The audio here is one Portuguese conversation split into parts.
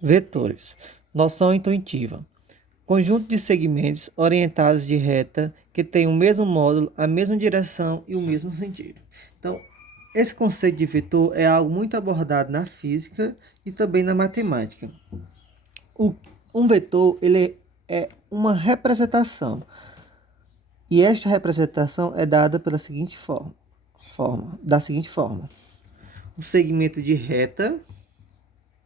Vetores. Noção intuitiva. Conjunto de segmentos orientados de reta que tem o mesmo módulo, a mesma direção e o mesmo sentido. Então, esse conceito de vetor é algo muito abordado na física e também na matemática. Um vetor ele é uma representação. E esta representação é dada pela seguinte da seguinte forma. Um segmento de reta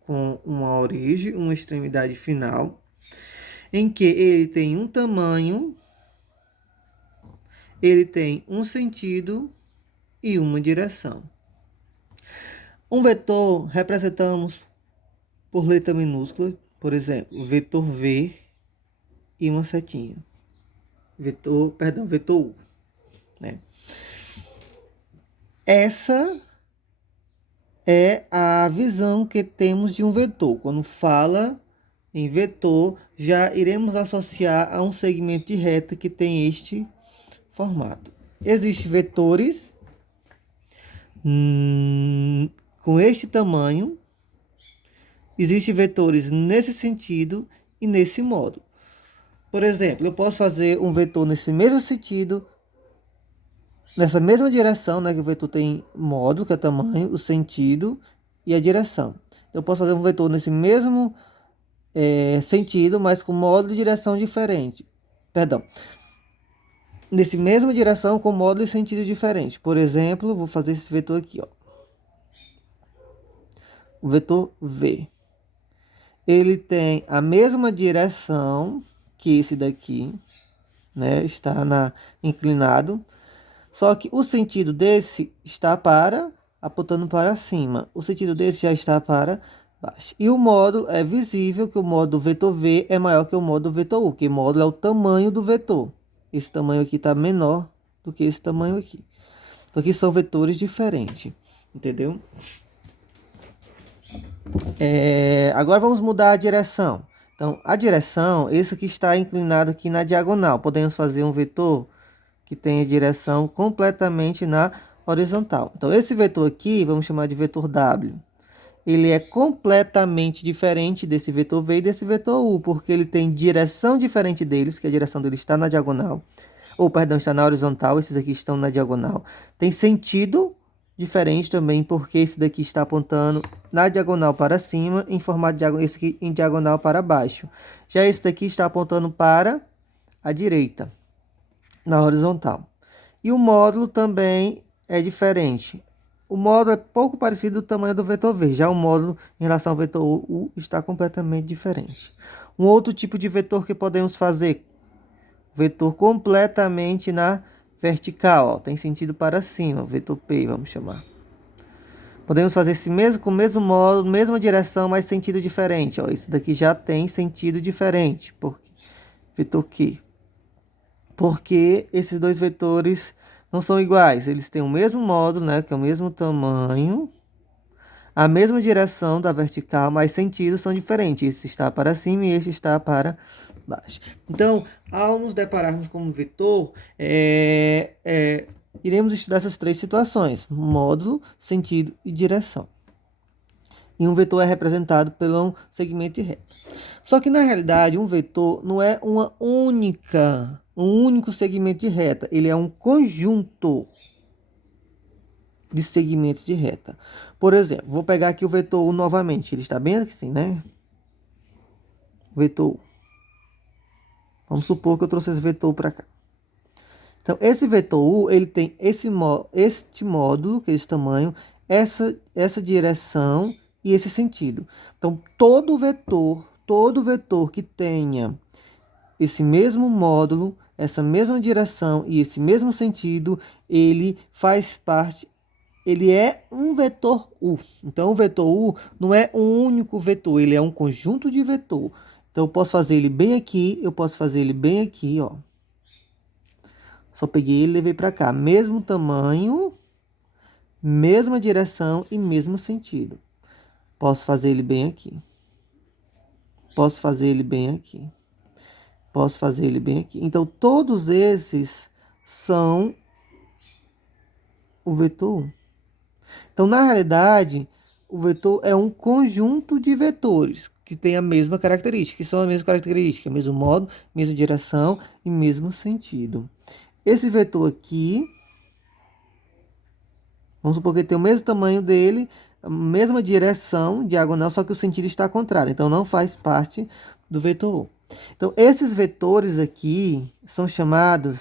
com uma origem, uma extremidade final, em que ele tem um tamanho, ele tem um sentido e uma direção. Um vetor representamos por letra minúscula, por exemplo, vetor V e uma setinha. Vetor U, né? Essa é a visão que temos de um vetor. Quando fala em vetor, já iremos associar a um segmento de reta que tem este formato. Existem vetores com este tamanho, existem vetores nesse sentido e nesse modo. Por exemplo, eu posso fazer um vetor nesse mesmo sentido, nessa mesma direção, né, que o vetor tem módulo, que é tamanho, o sentido e a direção. Eu posso fazer um vetor nesse mesmo sentido, mas com módulo e direção diferente. Perdão. Nesse mesma direção com módulo e sentido diferente. Por exemplo, vou fazer esse vetor aqui, ó. O vetor V. Ele tem a mesma direção que esse daqui, né? Está inclinado. Só que o sentido desse está apontando para cima. O sentido desse já está para baixo. E o módulo é visível que o módulo vetor V é maior que o módulo vetor U, que o módulo é o tamanho do vetor. Esse tamanho aqui está menor do que esse tamanho aqui. Então aqui são vetores diferentes, entendeu? Agora vamos mudar a direção. Então a direção, esse que está inclinado aqui na diagonal. Podemos fazer um vetor que tem a direção completamente na horizontal. Então, esse vetor aqui, vamos chamar de vetor W. Ele é completamente diferente desse vetor V e desse vetor U, porque ele tem direção diferente deles, que a direção dele está na diagonal. Ou, perdão, está na horizontal, esses aqui estão na diagonal. Tem sentido diferente também, porque esse daqui está apontando na diagonal para cima, em formato de esse aqui em diagonal para baixo. Já esse daqui está apontando para a direita, na horizontal. E o módulo também é diferente. O módulo é pouco parecido do tamanho do vetor V, já o módulo em relação ao vetor U está completamente diferente. Um outro tipo de vetor que podemos fazer, vetor completamente na vertical, ó, tem sentido para cima, vetor P, vamos chamar. Podemos fazer esse mesmo com o mesmo módulo, mesma direção, mas sentido diferente, ó. Esse daqui já tem sentido diferente, porque vetor Q. Porque esses dois vetores não são iguais. Eles têm o mesmo módulo, né, que é o mesmo tamanho, a mesma direção da vertical, mas sentidos são diferentes. Esse está para cima e este está para baixo. Então, ao nos depararmos com um vetor, iremos estudar essas três situações: módulo, sentido e direção. E um vetor é representado pelo um segmento de reta. Só que na realidade um vetor não é um único segmento de reta. Ele é um conjunto de segmentos de reta. Por exemplo, vou pegar aqui o vetor U novamente. Ele está bem assim, né? Vetor U. Vamos supor que eu trouxe esse vetor para cá. Então, esse vetor U, ele tem este módulo, que é esse tamanho, essa direção e esse sentido. Então, todo vetor que tenha esse mesmo módulo, essa mesma direção e esse mesmo sentido, ele faz parte, ele é um vetor U. Então, o vetor U não é um único vetor, ele é um conjunto de vetor. Então, eu posso fazer ele bem aqui, eu posso fazer ele bem aqui, ó. Só peguei ele e levei para cá. Mesmo tamanho, mesma direção e mesmo sentido. Posso fazer ele bem aqui. Posso fazer ele bem aqui. Posso fazer ele bem aqui. Então, todos esses são o vetor 1. Então, na realidade, o vetor é um conjunto de vetores. que têm a mesma característica, que são a mesma característica, mesmo modo, mesma direção e mesmo sentido. Esse vetor aqui, vamos supor que ele tem o mesmo tamanho dele, a mesma direção diagonal, só que o sentido está contrário, então não faz parte do vetor U. Então, esses vetores aqui são chamados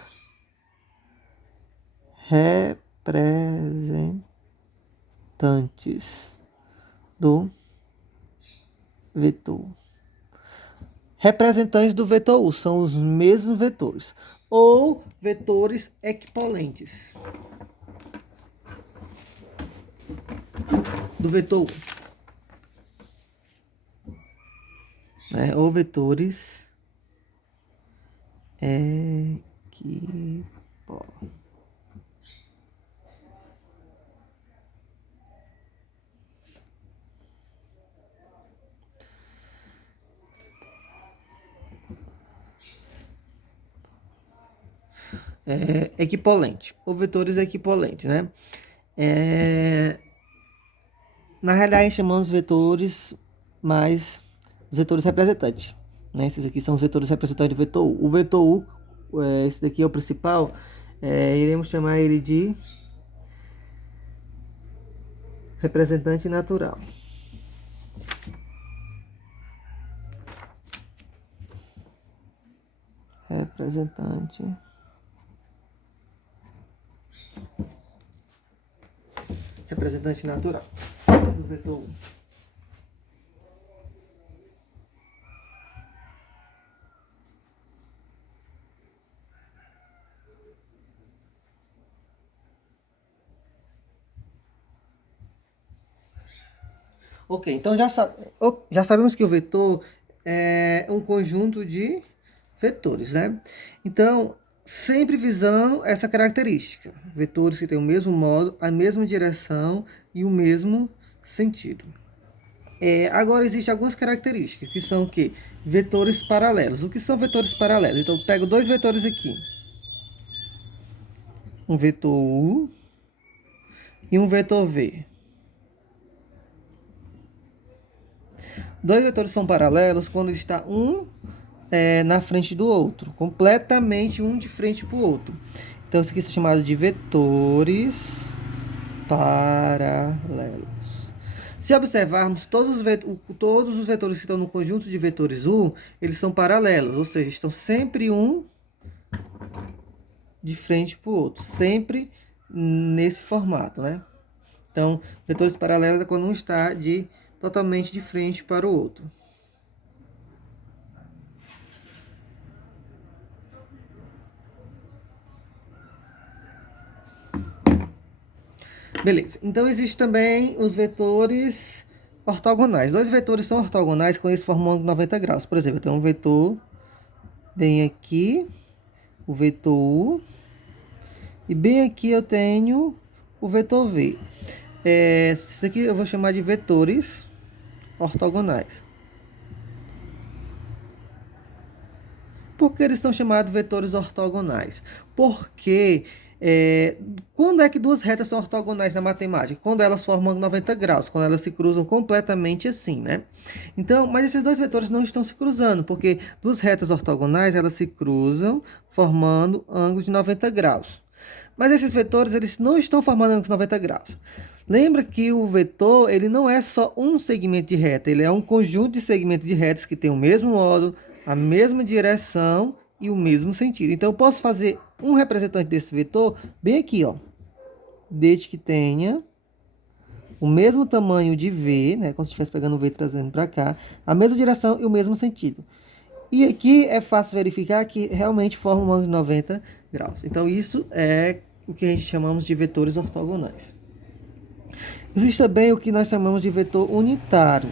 representantes do vetor. Representantes do vetor U são os mesmos vetores, ou vetores equipolentes do vetor U, né? Ou vetores equipolentes. Equipolente, ou vetores equipolentes, né? Na realidade, a gente chamamos vetores mais os vetores representantes, né? Esses aqui são os vetores representantes do vetor U. O vetor U, esse daqui é o principal, iremos chamar ele de representante natural. Representante natural do vetor U. Ok, então já sabemos que o vetor é um conjunto de vetores, né? Então, sempre visando essa característica. Vetores que têm o mesmo modo, a mesma direção e o mesmo sentido. Agora, existem algumas características, que são o quê? Vetores paralelos. O que são vetores paralelos? Então, eu pego dois vetores aqui. Um vetor U e um vetor V. Dois vetores são paralelos quando está um na frente do outro, completamente um de frente para o outro. Então, isso aqui é chamado de vetores paralelos. Se observarmos, todos os vetores que estão no conjunto de vetores U, eles são paralelos, ou seja, estão sempre um de frente para o outro, sempre nesse formato, né? Então, vetores paralelos é quando um está totalmente de frente para o outro. Beleza. Então, existem também os vetores ortogonais. Dois vetores são ortogonais quando eles formam um ângulo de 90 graus. Por exemplo, eu tenho um vetor bem aqui, o vetor U, e bem aqui eu tenho o vetor V. Isso aqui eu vou chamar de vetores ortogonais. Por que eles são chamados vetores ortogonais? Porque quando é que duas retas são ortogonais na matemática? Quando elas formam 90 graus, quando elas se cruzam completamente assim, né? Então, mas esses dois vetores não estão se cruzando, porque duas retas ortogonais, elas se cruzam formando ângulos de 90 graus. Mas esses vetores, eles não estão formando ângulos de 90 graus. Lembra que o vetor, ele não é só um segmento de reta, ele é um conjunto de segmentos de retas que tem o mesmo módulo, a mesma direção e o mesmo sentido. Então, eu posso fazer um representante desse vetor bem aqui, ó. Desde que tenha o mesmo tamanho de V, né? Como se estivesse pegando o V e trazendo para cá, a mesma direção e o mesmo sentido. E aqui é fácil verificar que realmente forma um ângulo de 90 graus. Então, isso é o que a gente chamamos de vetores ortogonais. Existe também o que nós chamamos de vetor unitário.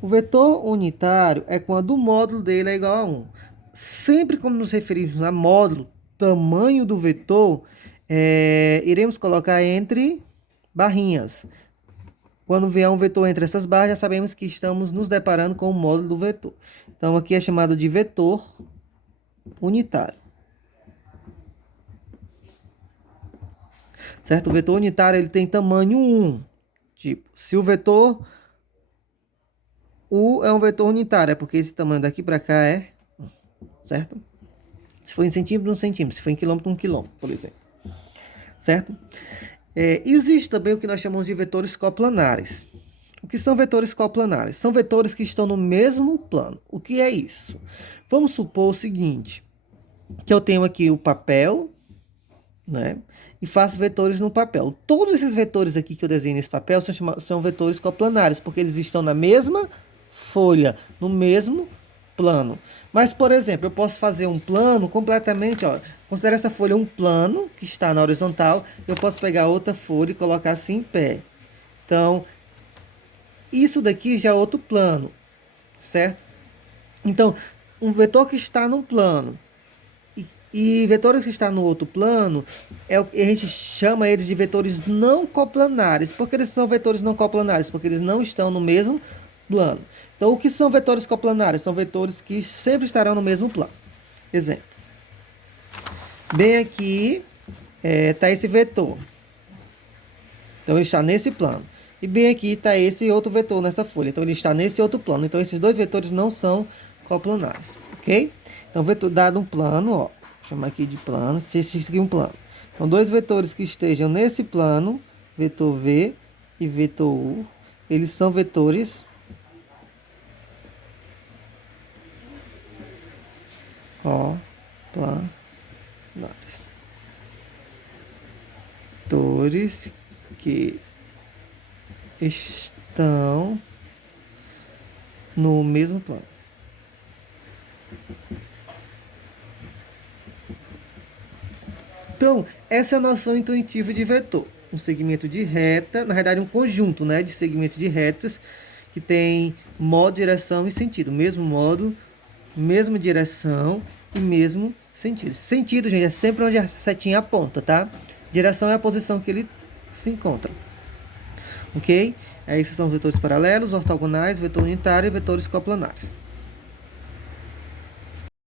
O vetor unitário é quando o módulo dele é igual a 1. Sempre quando nos referimos a módulo, tamanho do vetor, iremos colocar entre barrinhas. Quando vier um vetor entre essas barras, já sabemos que estamos nos deparando com o módulo do vetor. Então, aqui é chamado de vetor unitário. Certo? O vetor unitário ele tem tamanho 1. Tipo, se o vetor U é um vetor unitário, é porque esse tamanho daqui para cá é 1, certo? Se for em centímetro, 1 centímetro. Se for em quilômetro, 1 quilômetro, por exemplo. Certo? Existe também o que nós chamamos de vetores coplanares. O que são vetores coplanares? São vetores que estão no mesmo plano. O que é isso? Vamos supor o seguinte, que eu tenho aqui o papel, né? E faço vetores no papel. Todos esses vetores aqui que eu desenho nesse papel são vetores coplanares, porque eles estão na mesma folha, no mesmo plano. Mas, por exemplo, eu posso fazer um plano completamente, ó, considera essa folha um plano que está na horizontal, eu posso pegar outra folha e colocar assim em pé. Então, isso daqui já é outro plano, certo? Então, um vetor que está num plano e vetores que estão no outro plano, a gente chama eles de vetores não coplanares. Por que eles são vetores não coplanares? Porque eles não estão no mesmo plano. Então, o que são vetores coplanares? São vetores que sempre estarão no mesmo plano. Exemplo. Bem aqui está esse vetor. Então, ele está nesse plano. E bem aqui está esse outro vetor nessa folha. Então, ele está nesse outro plano. Então, esses dois vetores não são coplanares. Ok? Então, vetor dado um plano, ó. Vou chamar aqui de plano. Se seguir um plano. Então, dois vetores que estejam nesse plano, vetor V e vetor U, eles são vetores coplanares. Vetores que estão no mesmo plano. Então, essa é a noção intuitiva de vetor. Um segmento de reta, na verdade um conjunto, né, de segmentos de retas que tem modo, direção e sentido. Mesmo modo, mesma direção e mesmo sentido. Sentido, gente, é sempre onde a setinha aponta, tá? Direção é a posição que ele se encontra. Ok? Esses são vetores paralelos, ortogonais, vetor unitário e vetores coplanares.